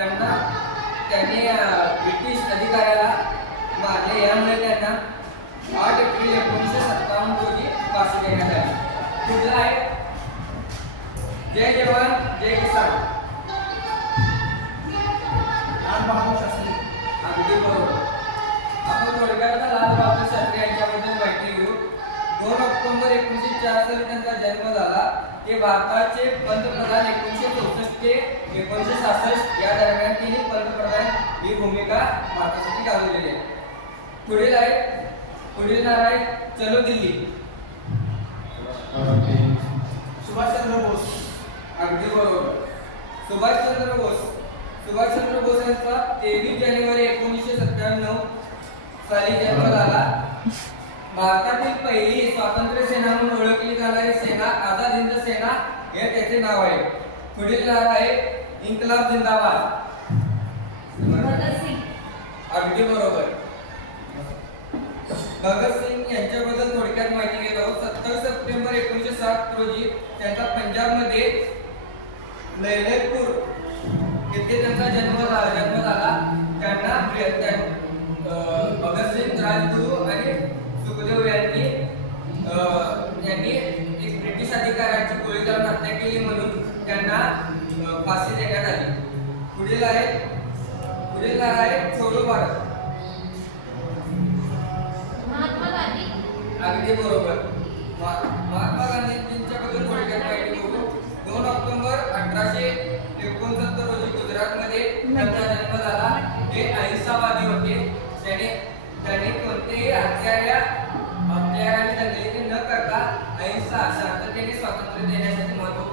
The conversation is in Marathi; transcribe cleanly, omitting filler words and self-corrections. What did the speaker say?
त्यांनी ब्रिटिश अधिकाऱ्याला मारले। यामुळे त्यांना 8 एप्रिल 1957 रोजी फाशी देण्यात आली। पुढला आहे जय जवान जय किसान। लाल बहादूर शास्त्री। अगदी बरोबर। आपण थोडक्यात लाल बहादूर शास्त्री यांच्याबद्दल माहिती घेऊ। 2 ऑक्टोबर 1904 साली त्यांचा जन्म झाला। ते भारताचे पंतप्रधान 1964 ते 1966 या दरम्यान त्यांनी पंतप्रधान ही भूमिका भारतासाठी गाजवलेली आहे। पुढील नाव आहे चलो दिल्ली। सुभाषचंद्र बोस। अगदी बरोबर। सुभाषचंद्र बोस यांचा 23 जानेवारी 1997 साली जन्म झाला। भारतातील पहिली स्वातंत्र्य सेना म्हणून ओळखली जाणारी सेना आझाद हिंद सेना हे त्याचे नाव आहे। पुढील नाव आहे इन्कलाब जिंदाबाद। अगदी बरोबर। भगतसिंग यांच्याबद्दल थोडक्यात माहिती घेत आहोत। 17 सप्टेंबर 1907 रोजी त्यांचा पंजाबमध्ये लैलतपूर येथे त्यांचा जन्म झाला। त्यांना भगतसिंग, राजगुरू आणि सुखदेव यांनी एक ब्रिटिश अधिकाऱ्याची गोळी झाडून हत्या केली म्हणून त्यांना फाशी देण्यात आली। पुढील आहे छोडो भारत। अगदी बरोबर। महात्मा गांधींच्याबद्दल थोडक्यात माहिती घेऊ। 2 ऑक्टोबर 1869 रोजी गुजरातमध्ये त्यांचा जन्म झाला। हे अहिंसावादी होते। त्यांनी कोणतेही हत्याराने दंगली न करता अहिंसा शांततेने स्वातंत्र्य देण्यासाठी महत्त्व